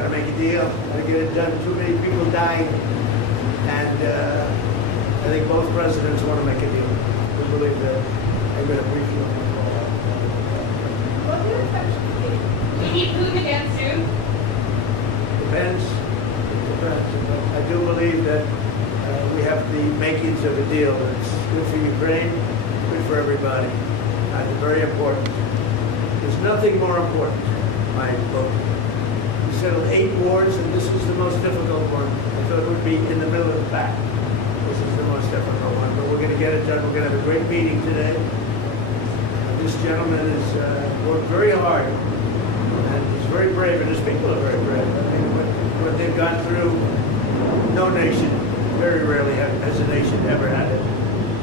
Got to make a deal. Got to get it done. Too many people dying, and I think both presidents want to make a deal. We believe that. I'm going to brief you on that. What do you expect? We need Putin again soon. Depends. I do believe that we have the makings of a deal that's good for Ukraine, good for everybody. It's very important. There's nothing more important, my book. We settled 8 wars, and this is the most difficult one. I thought it would be in the middle of the pack. This is the most difficult one, but we're going to get it done. We're going to have a great meeting today. This gentleman has worked very hard, and he's very brave, and his people are very brave. I mean, what they've gone through, no nation, very rarely has a nation ever had to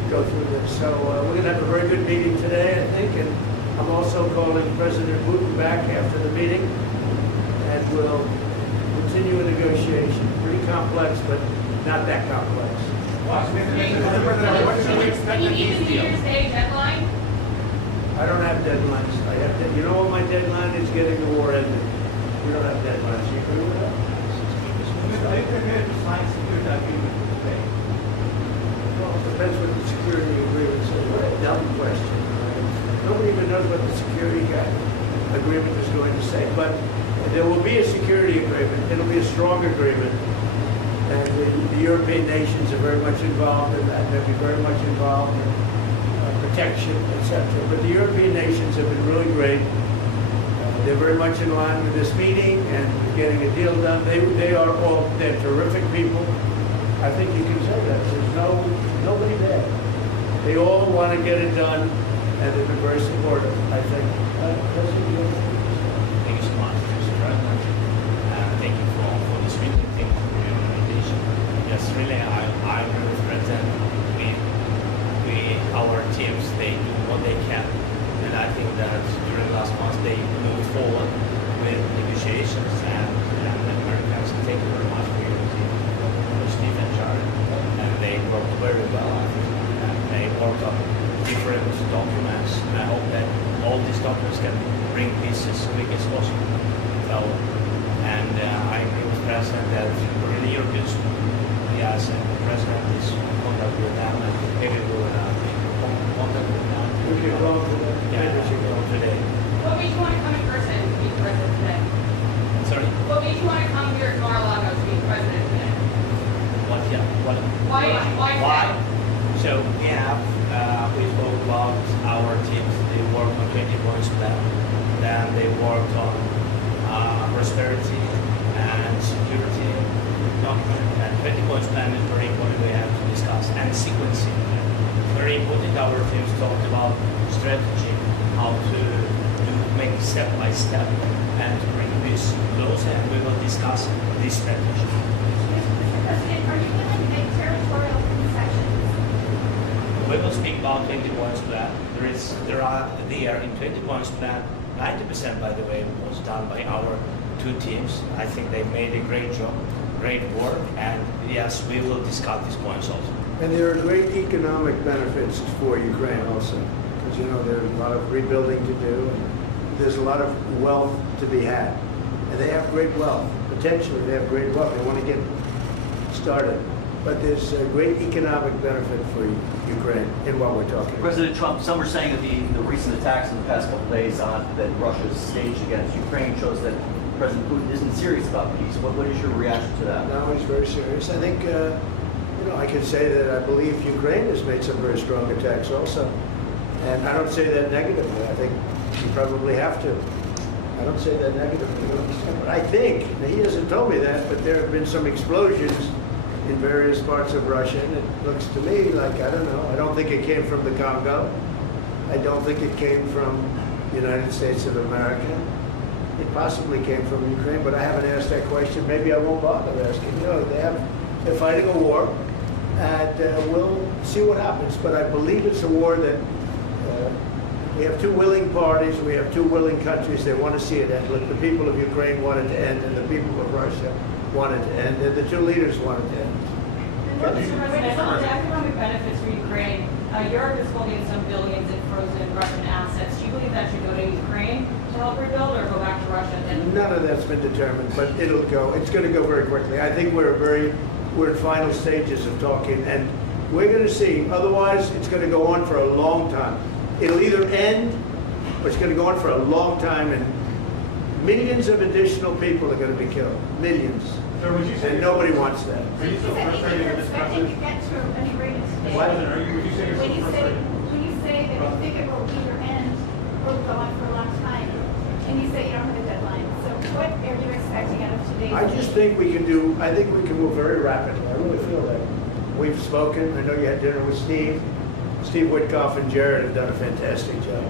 go through this. So we're going to have a very good meeting today, I think, and I'm also calling President Putin back after the meeting, and we'll continue a negotiation. Pretty complex, but not that complex. Can you give the New Year's Day deadline? I don't have deadlines. You know what my deadline is? Getting the war ended. We don't have deadlines. You agree with that? Are you prepared to sign security agreement today? Well, it depends what the security agreement says. What a dumb question. Nobody even knows what the security agreement is going to say. But there will be a security agreement. It'll be a strong agreement. And the European nations are very much involved in that. They'll be very much involved in protection, etc. But the European nations have been really great. They're very much in line with this meeting and getting a deal done. They're terrific people. I think you can say that. There's nobody there. They all want to get it done, and they've been very supportive, I think. Thank you so much, Mr. President. Thank you for this meeting. Thank you for your invitation. Yes, really, I agree with President. Our teams, they do what they can. And I think that during last month, they moved forward with negotiations, and the Americans, thank you very much for your team, Steve and Jared. And they worked very well, I think. And they worked on different documents. And I hope that all these documents can bring peace as quick as possible. So, and I agree with the President that really you're good. Yes, and the President is in contact with them, and maybe we'll contact with them. We can go today. Today. What made you want to come in person to be president today? Sorry? What made you want to come here to Mar-a-Lago to be president today? What? Yeah. What? Why? So we spoke about our teams. They worked on 20 points plan. Then they worked on prosperity and security document. And 20 points plan is very important. We have to discuss and sequencing. Very important. Our teams talked about strategy, how to make step by step, and to bring this close. And we will discuss this strategy. Mr. President, are you willing to make territorial concessions? We will speak about 20 points plan. There in 20 points plan, 90% by the way was done by our 2 teams. I think they made a great job, great work, and yes, we will discuss these points also. And there are great economic benefits for Ukraine also, because there's a lot of rebuilding to do, and there's a lot of wealth to be had, and they have great wealth. Potentially, they have great wealth. They want to get started, but there's a great economic benefit for Ukraine in what we're talking about. President Trump, some are saying that the recent attacks in the past couple of days that Russia's staged against Ukraine shows that President Putin isn't serious about peace. What is your reaction to that? No, he's very serious. I think. I can say that I believe Ukraine has made some very strong attacks also. And I don't say that negatively. I think you probably have to. I don't say that negatively. But I think, he hasn't told me that, but there have been some explosions in various parts of Russia. And it looks to me like, I don't know, I don't think it came from the Congo. I don't think it came from the United States of America. It possibly came from Ukraine, but I haven't asked that question. Maybe I won't bother asking. They're fighting a war. And we'll see what happens. But I believe it's a war that we have 2 willing parties, we have 2 willing countries. They want to see it end. Look, the people of Ukraine want it to end, and the people of Russia want it to end, and the 2 leaders want it to end. Mr. President, on the economic benefits for Ukraine, Europe is holding some billions in frozen Russian assets. Do you believe that should go to Ukraine to to help rebuild or go back to Russia and then? None of that's been determined, but it'll go. It's going to go very quickly. I think we're in final stages of talking, and we're going to see. Otherwise, it's going to go on for a long time. It'll either end, or it's going to go on for a long time, and millions of additional people are going to be killed. Millions. Sir, would you say? And nobody wants that. Are you He so said frustrated you're with this expecting to process? get to an agreement today. What? Would you say you're When so you say, frustrated? when you say that you think it will either end or go on for a long time, and you say you don't have a deadline, so what are you expecting out of today's? I just think we can do. I think we can move very rapidly. I really feel that. We've spoken. I know you had dinner with Steve. Steve Witkoff and Jared have done a fantastic job.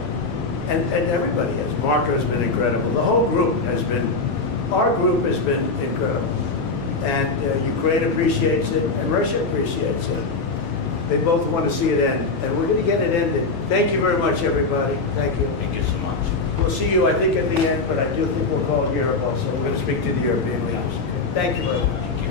And everybody has. Marco's been incredible. The whole group has been, our group has been incredible. And Ukraine appreciates it, and Russia appreciates it. They both want to see it end, and we're going to get it ended. Thank you very much, everybody. Thank you. Thank you so much. We'll see you, I think, at the end, but I do think we'll call Europe also. We're going to speak to the European leaders. Thank you very much. Thank you.